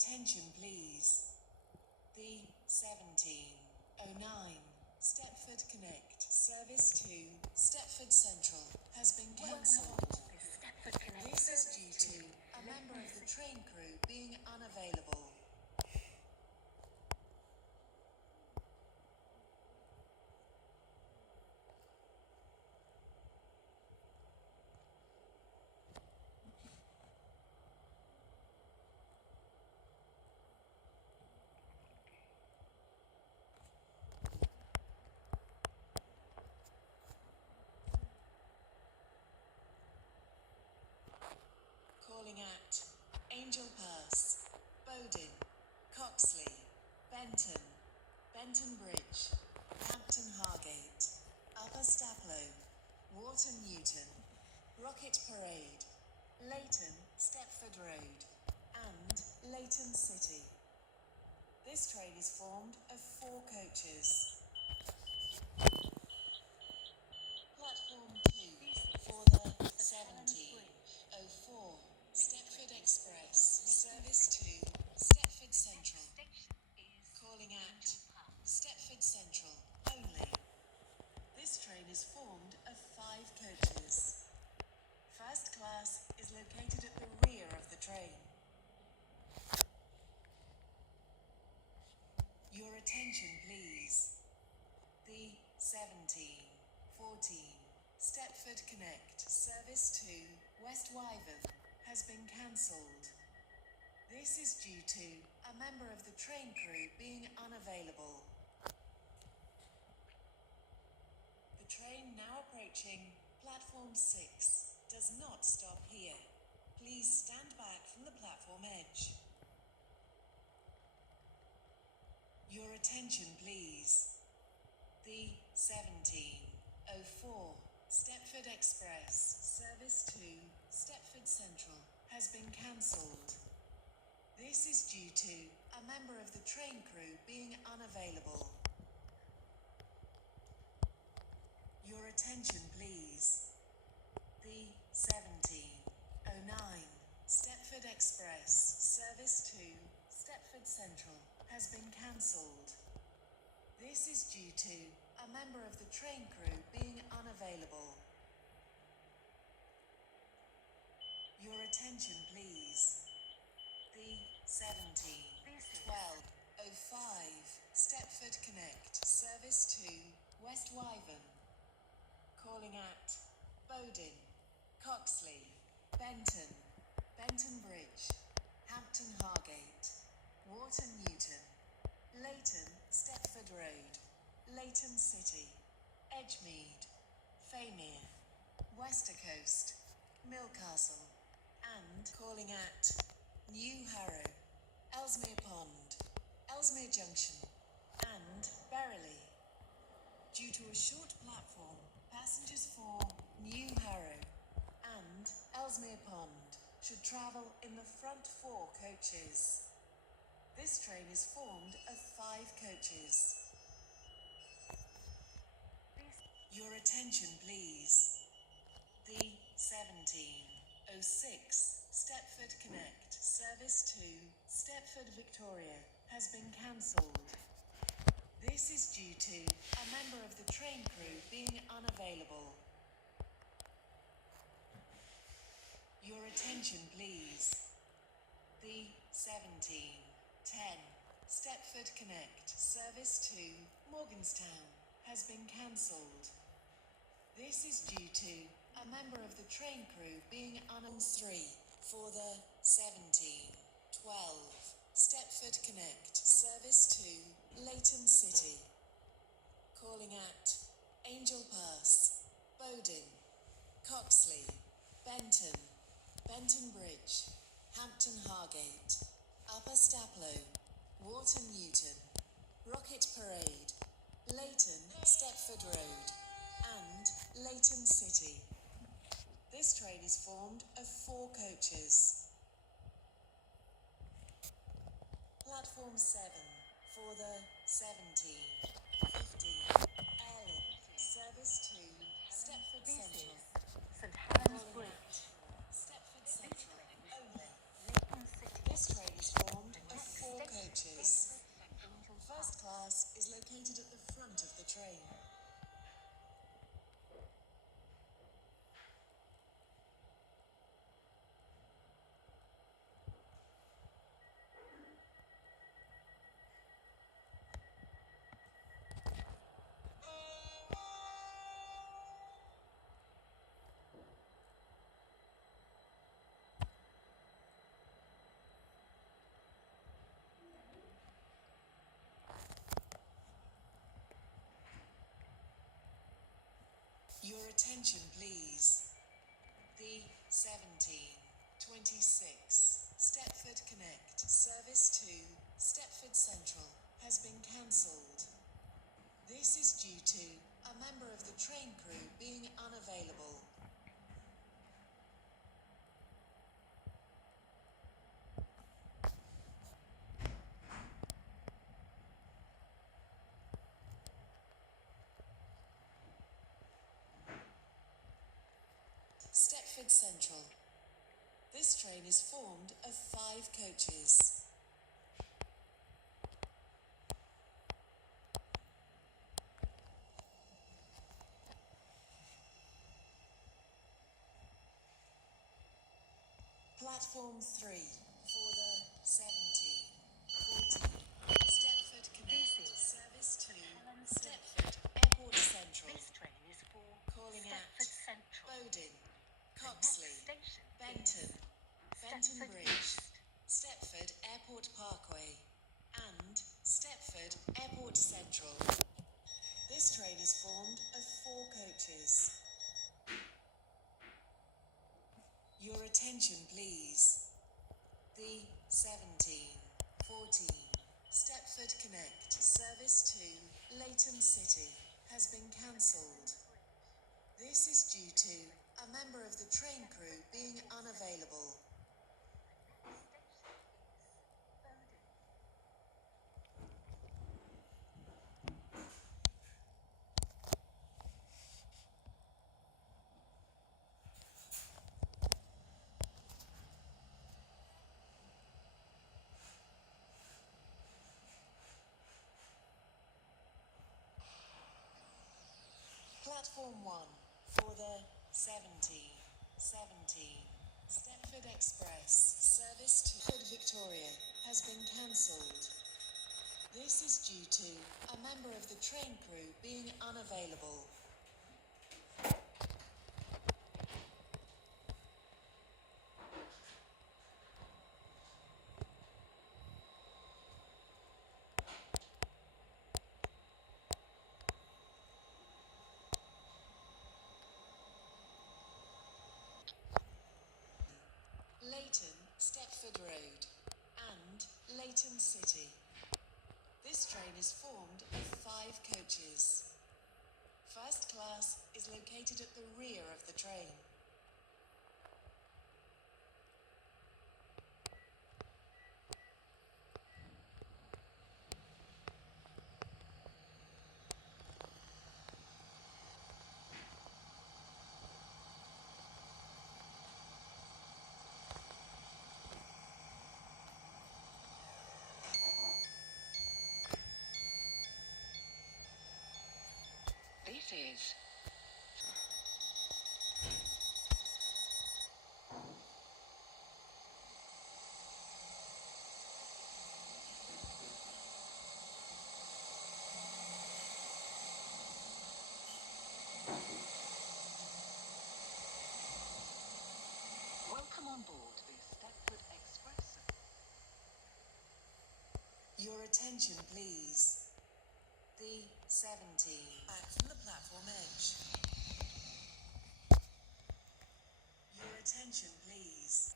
attention, please. The 1709 Stepford Connect service to Stepford Central has been cancelled. This is due to a member of the train crew being unavailable. Calling at Angel Pass, Bowden, Coxley, Benton, Benton Bridge, Hampton Hargate, Upper Staplow, Wharton Newton, Rocket Parade, Leighton Stepford Road, and Leighton City. This train is formed of 4 coaches. Platform 2 for the 1704 Stepford Express service to Stepford Central. Calling at Stepford Central only. This train is formed of 5 coaches. First class is located at the rear of the train. Your attention, please. The 1714 Stepford Connect service to West Wyvern has been cancelled. This is due to a member of the train crew being unavailable. The train now approaching platform 6 does not stop here. Please stand back from the platform edge. Your attention, please. The 1704 Stepford Express service to Stepford Central has been cancelled. This is due to a member of the train crew being unavailable. Your attention, please. The 1709 Stepford Express service to Stepford Central has been cancelled. This is due to a member of the train crew being unavailable. Your attention, please. The 171205 Stepford Connect service to West Wyvern. Calling at Bowden, Coxley, Benton, Benton Bridge, Hampton Hargate, Wharton Newton, Leighton Stepford Road, Leighton City, Edgemead, Faymere, Westercoast, Millcastle, and calling at New Harrow, Ellesmere Pond, Ellesmere Junction, and Berrily. Due to a short platform, passengers for New Harrow and Ellesmere Pond should travel in the front 4 coaches. This train is formed of 5 coaches. Your attention, please. The 1706 Stepford Connect service to Stepford Victoria has been cancelled. This is due to a member of the train crew being unavailable. Your attention, please. The 1710 Stepford Connect service to Morganstown has been cancelled. This is due to a member of the train crew being unavailable. 3 for the 1712 Stepford Connect service to Leighton City. Calling at Angel Pass, Bowden, Coxley, Benton, Benton Bridge, Hampton Hargate, Upper Staplow, Wharton Newton, Rocket Parade, Leighton Stepford Road, and Leighton City. This train is formed of 4 coaches. Platform 7 for the 1750 Helens service to Stepford Central. St. Helens Bridge. Stepford Central only. This train is formed of attention, please. The 17:26 Stepford Connect service to Stepford Central has been cancelled. This is due to a member of the train crew being unavailable. Stepford Central. This train is formed of 5 coaches. Platform 3 for the 17:14 Stepford Connect service to Helens Stepford Airport Central. This train is for Calling Stepford at Central. Bowden, The Coxley, next station Benton, is Benton Stepford Bridge, East. Stepford Airport Parkway, and Stepford Airport Central. This train is formed of 4 coaches. Your attention, please. The 17:14 Stepford Connect service to Leighton City has been cancelled. This is due to a member of the train crew being unavailable. Platform 1 for the 17:17 Stepford Express service to Stepford Victoria has been cancelled. This is due to a member of the train crew being unavailable. Leighton, Stepford Road, and Leighton City. This train is formed of 5 coaches. First class is located at the rear of the train. This is Welcome on board the Stepford Express. Your attention, please. The 17 back from the platform edge. Your attention, please.